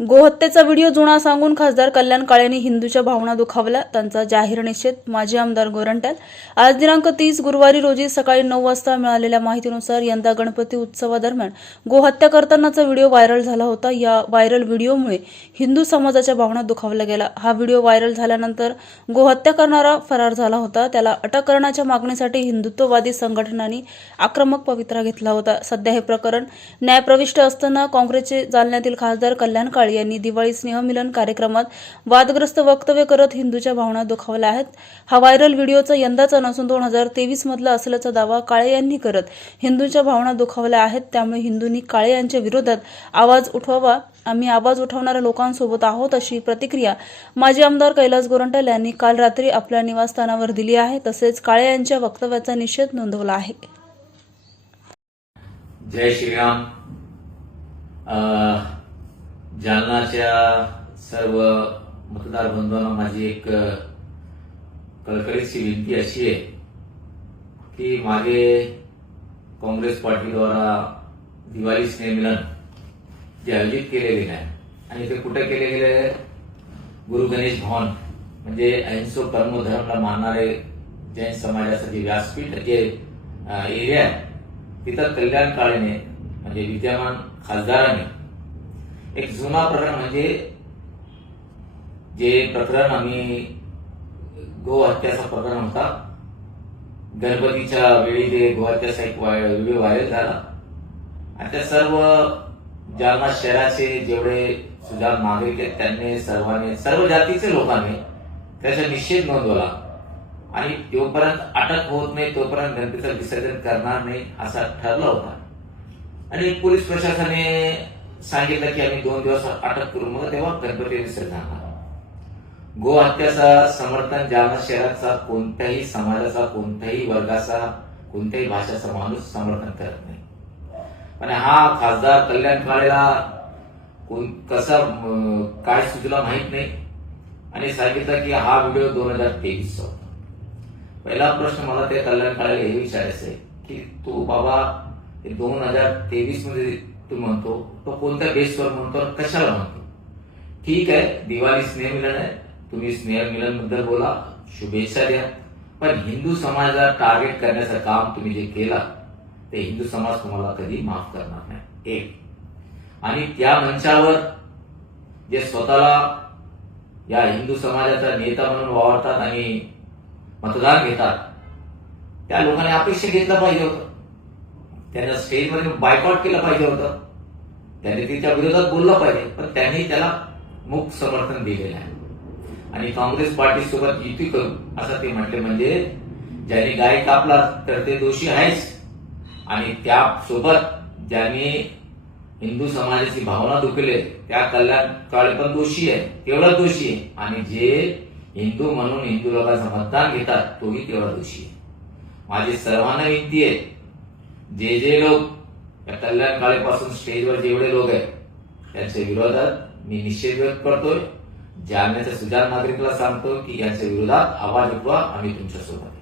गोहत्येचा video जुना सांगून खासदार कल्याण काळेंनी हिंदूच्या भावना दुखावल्या. त्यांचा जाहीर निषेध माजी आमदार गोरंट्याल. आज दिनांक तीस गुरुवारी रोजी सकाळी नऊ वाजता मिळालेल्या माहितीनुसार यंदा गणपती उत्सवादरम्यान गोहत्या करतानाचा व्हिडिओ व्हायरल झाला होता. या व्हायरल व्हिडिओमुळे हिंदू समाजाच्या भावना दुखावल्या गेल्या. हा व्हिडिओ व्हायरल झाल्यानंतर गोहत्या करणारा फरार झाला होता. त्याला अटक करण्याच्या मागणीसाठी हिंदुत्ववादी संघटनांनी आक्रमक पवित्रा घेतला होता. सध्या हे प्रकरण न्यायप्रविष्ट असताना काँग्रेसचे जालन्यातील खासदार कल्याण काळे यांनी दिवाळी स्नेहमिलन कार्यक्रमात वादग्रस्त वक्तव्य करत हिंदूच्या भावना दुखावल्या आहेत. हा व्हायरल व्हिडिओचा यंदाचा नसून दोन हजार तेवीस मधला असल्याचा दावा काळे यांनी करत हिंदूंच्या भावना दुखावल्या आहेत. त्यामुळे हिंदूंनी काळे यांच्या विरोधात आवाज उठवावा आम्ही आवाज उठवणाऱ्या लोकांसोबत आहोत अशी प्रतिक्रिया माजी आमदार कैलास गोरंट्याल यांनी काल रात्री आपल्या निवासस्थानावर दिली आहे. तसेच काळे यांच्या वक्तव्याचा निषेध नोंदवला आहे. जय श्रीराम. जालनाच्या सर्व मतदार बंधूंना माझी एक कळकळीची विनंती अशी आहे की मागे काँग्रेस पार्टीद्वारा दिवाळी स्नेहमिलन जे आयोजित केले गेले आहे आणि ते कुठे केले गेले? गुरु गणेश भवन. म्हणजे अहिंसो कर्म धर्मला मानणारे जैन समाजासाठी व्यासपीठ जे एरिया आहे तिथं कल्याण काळेने म्हणजे विद्यमान खासदारांनी एक जुना प्रकरण म्हणजे जे प्रकरण आम्ही गो हत्याचा प्रकरण होता. गणपतीच्या वेळी जे गोहत्याचा एक व्हिडिओ व्हायरल झाला. आणि त्या सर्व जालना शहराचे जेवढे सुजाण नागरिक आहेत त्यांनी सर्वांनी सर्व जातीचे लोकांनी त्याचा निषेध नोंदवला. आणि जोपर्यंत अटक होत नाही तोपर्यंत गणपतीचं विसर्जन करणार नाही असा ठरला होता. आणि पोलीस प्रशासनाने सांगितलं की आम्ही दोन दिवस अटक करू. मग तेव्हा गणपती विसर्जन गो हत्याचा समर्थन जालना शहराचा कोणत्याही समाजाचा कोणत्याही वर्गाचा कोणत्याही भाषाचा माणूस समर्थन करत नाही. पण हा खासदार कल्याण काळेला कोण कसा काय सुचला माहीत नाही. आणि सांगितलं की हा व्हिडिओ दोन हजार तेवीसचा होता. पहिला प्रश्न मला ते कल्याण काळाला हे विचारायचं आहे की तू बाबा दोन हजार तेवीसमध्ये तू म्हणतो तो कोणत्या बेसवर म्हणतो आणि कशाला म्हणतो? ठीक आहे दिवाळी स्नेह मिलन आहे. तुम्ही स्नेह मिलनबद्दल बोला शुभेच्छा द्या. पण हिंदू समाजाला टार्गेट करण्याचं काम तुम्ही जे केलं ते हिंदू समाज तुम्हाला कधी माफ करणार नाही. एक. आणि त्या मंचावर जे स्वतःला या हिंदू समाजाचा नेता म्हणून वावरतात आणि मतदान घेतात त्या लोकांनी अपेक्षा घेतलं पाहिजे होतं. त्यांना स्टेजमध्ये बायकॉट केलं पाहिजे होतं. त्यांनी तिच्या विरोधात बोललं पाहिजे पण त्यांनी त्याला मुख समर्थन दिलेलं आहे. आणि काँग्रेस पार्टीसोबत युती करू असं ते म्हटले म्हणजे ज्यांनी गाय कापला तर ते दोषी आहेच. आणि त्यासोबत ज्यांनी हिंदू समाजाची भावना दुखले त्या कल्याण काळे पण दोषी आहे तेवढा दोषी आहे. आणि जे हिंदू म्हणून हिंदू लोकांचं मतदान घेतात तोही तेवढा दोषी आहे. माझी सर्वांना विनंती आहे जे जे लोक या कल्याण काळेपासून स्टेजवर जेवढे लोक आहेत त्यांच्या विरोधात मी निषेध व्यक्त करतोय जालन्याच्या सुजान नागरिकला सांगतो की यांच्या विरोधात आवाज उठवा आम्ही तुमच्यासोबत आहे.